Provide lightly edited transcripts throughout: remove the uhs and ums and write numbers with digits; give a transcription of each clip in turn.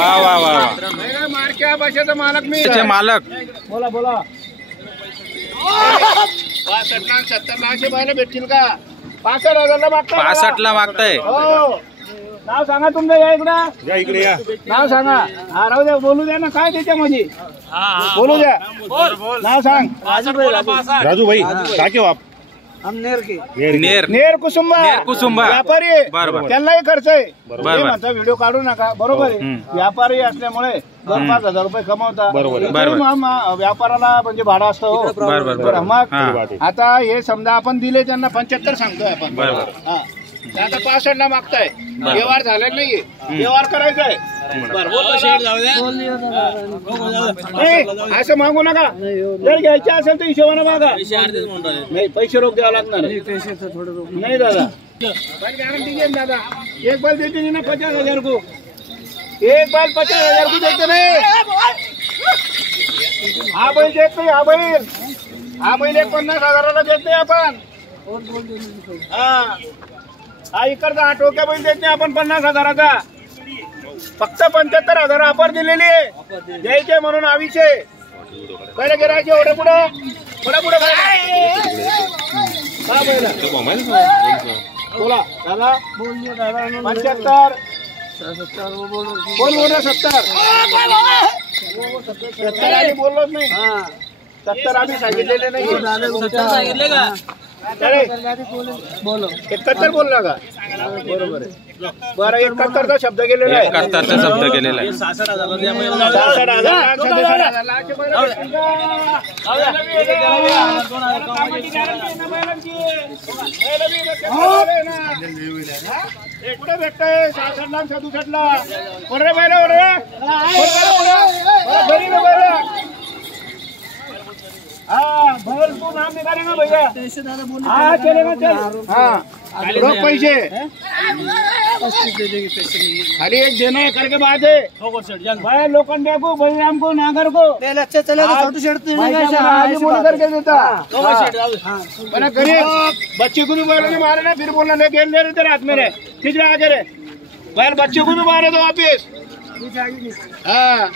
वा वा वा वा मारक्या भाषेचा मालक मी त्याचे मालक बोला बोला 65-70 असे बैल भेटतील का 65,000 मागताय 65 ला मागताय हो नाव सांगा तुमचं या इकडे या नाव सांगा हा राहू द्या बोलू द्या ना काय त्याच्यामध्ये बोलू द्या नाव सांग राजू भाई काय हो आप हम नेर के नेर कुसुंबा व्यापारी बरोबर त्यांनाही खर्च आहे बरोबर म्हणता व्हिडिओ काढू नका बरोबर आहे व्यापारी असल्यामुळे 2-5 रुपये कमवता व्यापाराला म्हणजे भाडा असतो बरोबर मग आता हे समजा आपण दिले त्यांना 75 सांगतोय आपण बरोबर आता 65 ला मागताय व्यवहार झालेला नाहीये व्यवहार करायचा आहे असं मागू नका जर घ्यायचे असेल तर हिशोबाने मागा नाही पैसे रोख द्यावा लागणार नाही दादा गॅरंटी घेईन दादा एक बैल देते ना 50,000 को एक बैल 50,000 को देते नाही हा बैल देत नाही हा बैल 50,000 देत नाही आपण हा इकडचा हा टोक्या बैल देत नाही आपण 50,000 फक्त 75,000 ऑफर दिलेली आहे द्यायचे म्हणून आवीचे पहिले गिरायचे एवढे पुढे बोला दादा 75 बोल 70 बोललोच नाही 70 आम्ही सांगितलेले नाही 71 बोलला का बरोबर आहे बरं 71चा शब्द गेलेला आहे 71चा शब्द केलेला आहे 66,000 कुठे भेटतंय 66 ला 67 ला बरं हाँ भैया तू नाम निकालेगा भैया हाँ चलेगा चल हाँ रोक पैसे खाली एक देना है करके बात है भाई लोखंडिया को बलराम को नागर को अच्छा चलेगा करके देता मैंने गरीब बच्चे को भी बोलने मारे ना फिर बोलना ले गेल ले रहे तेरे हाथ में रे खींच रहा आगे रे भाई बच्चे को भी मारे दो वापिस हाँ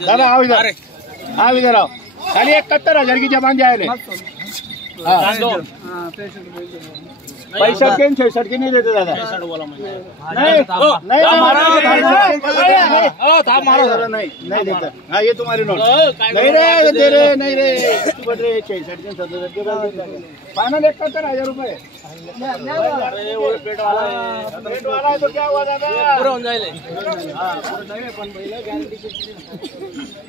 दादा आओ इधर आओ खाली 71,000 की जबान जाए पैसा 66 के नहीं देते दादा नहीं देता हाँ ये तुम्हारी नोट नहीं रे दे रे नहीं रे 66 के फाइनल 71,000 रुपए पेट वाला है तो क्या हुआ दादा पूरा हो जाए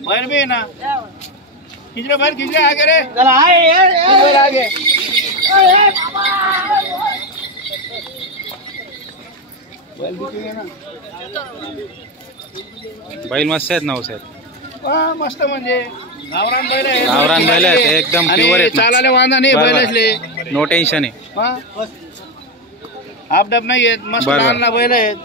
बैल भी है ना खिचड़े बैल खिचड़े आगे रे चला आगे बैल दिखेगा ना बैल मस्त आहेत ना हो साहेब मस्त म्हणजे गावरान बैल आहे गावरान बैल आहेत एकदम प्युअर आहेत चालायला वांदा नाही बैलसले नो टेन्शन आहे आपडब नाही आहेत मस्त लहान बैल आहेत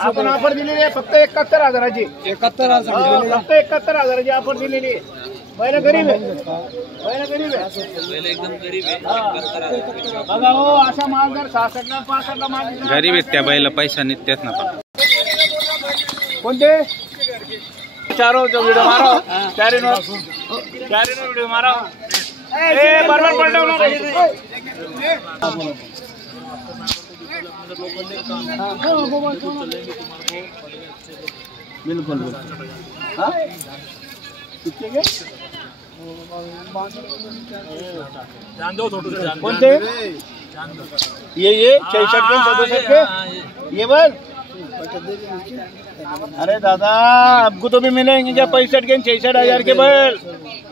आपण ऑफर दिलेली आहे फक्त 71,000ची 71,000 फक्त 71,000ची ऑफर दिलेली आहे बैल गरीब आहे बैल एकदम गरीब आहे बघा हो असा माल जर 66-65 ला माल गरीब आहेत त्या बैल पैसा नित्यात ना कोणते चारो व्हिडिओ मारो चारीनो व्हिडिओ मारो बरोबर पलटवणार बिल्कुल कोणते ये 66 के ये बस अरे दादा आपको तो भी मिलेंगे क्या 65 के 66,000 के बैल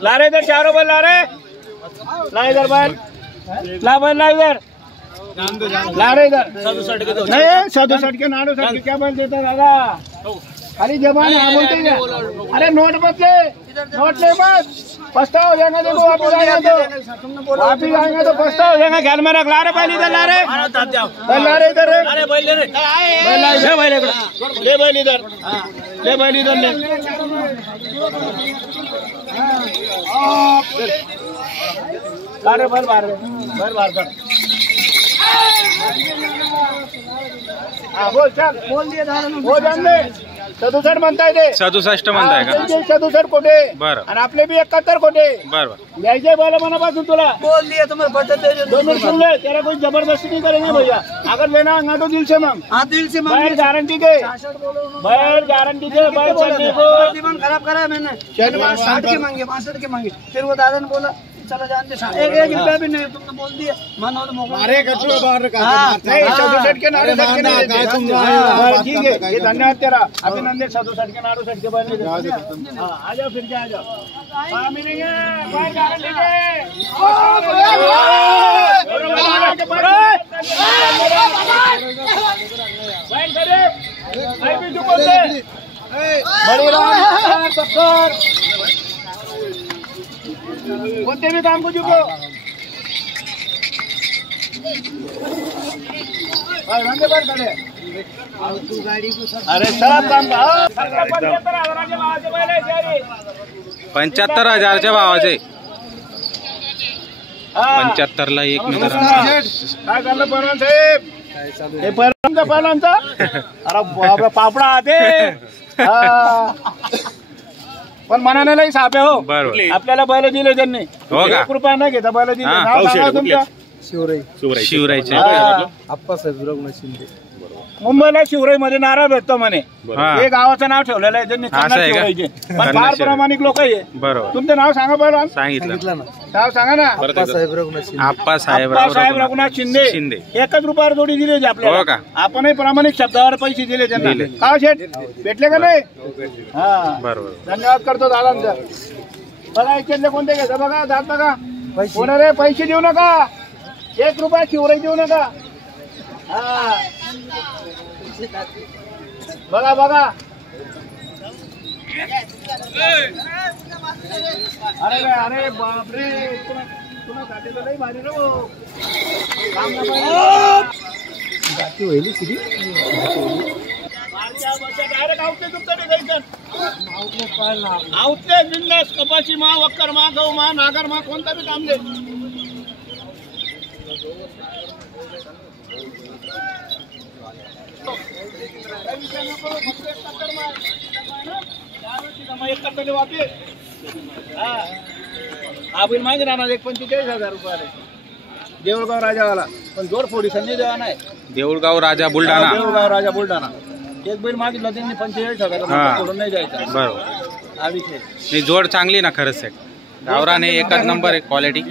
ला रहे इधर चारों बैल ला इधर बैल ला इधर ला रहे इधर 67 के 69 के क्या बैल देता दादा खाली जबान बोलते ही अरे नोट मत ले मत पछतावा हो जाएगा देखो वापिस आएंगे तो पछतावा हो जाएगा ख्याल में रख ला रहे पहले इधर ला रहे इधर ले बैल इधर ले अरे भर बार कर बोल चल बोल दिए हो जान दे 67 म्हणताय ते 67 म्हणताय का 67 कोटे बरं आणि आपले बी 71 कोटे बरं घ्यायचे बोला मनापासून तुला बोल दिया तुम्हें बचत दे 2 मिनट सुन ले तेरा कोई जबरदस्ती नहीं करेंगे भैया अगर लेना होगा तो दिल से मांग हाँ दिल से बैल गारंटी दे बैल गारंटी दे बैल चलने को प्रतिबंध खराब करा है मैंने 60 के मांगे 62 के मांगे फिर वो दादा ने बोला चलो जानते एक रुपया भी नहीं तुमने बोल दिया मानो तो मौका नहीं 67 के नारे ठीक है ये धन्यवाद तेरा अभिनंदन 67 के नारों 60 के बैल नहीं देते हाँ आ जाओ फिर क्या आ जाओ कहाँ मिलेंगे बैल गारंटी दे बैल गरीब भाई भी जो बोलते बड़ी राम पत्थर कोणते भी काम को चुको अरे सब काम 75,000च्या भावाचे 75 ला एक मिनिट काय चाललं परवान साहेब हे पहिल्यांदा अरे बाबा पापडा आते पण मनाने लई साप आहे हो बरोबर आपल्याला बैल दिले त्यांनी हो का? 1 रुपया न घेता बैल दिले हा, नाव सांगा तुमच्या शिवरायचे मुंबईला शिवराई मध्ये नारळ भेटतो म्हणे हा. हे गावाचं नाव ठेवलेलं आहे त्यांनी असं कन्नड आहे का? शिवराईचे पण कन्नड फार शिवराई. प्रामाणिक लोक आहे बरोबर तुमचं नाव सांगा पहिलं सांगितलं नाव सांगा ना आप्पासाहेब आप्पासाहेब रघुनाथ शिंदे शिंदे 1 रुपयावर जोडी दिली होती हो आपल्याला का? आपणही प्रामाणिक शब्दावर पैसे दिले त्यांना दिले. का शेठ भेटले का नाही हा बरोबर धन्यवाद करतो दादांचा बघा इकडले कोणते घेता बघा दात बघा कोणा रे पैसे देऊ नका 1 रुपया शिवराई देऊ नका हा बघा बघा अरे बापरे तुला काटेलं नाही भारी रो काम डायरेक्ट आवते तुमचं आवते बिंदास कपाशी मा वक्कर मा गहू मा नागर मा कोणता बी काम दे आपण मागे राहणार 45,000 रुपये देऊळगाव राजावाला पण जोड फोडी संजय देवा नाही देऊळगाव राजा बुलढाणा देऊळगाव राजा बुलढाणा एक बैल मागितला त्यांनी 45,000 सोडून नाही जायचं बरोबर हा विषय नाही जोड चांगली ना खरंच सेट गावराने एकच नंबर आहे क्वालिटी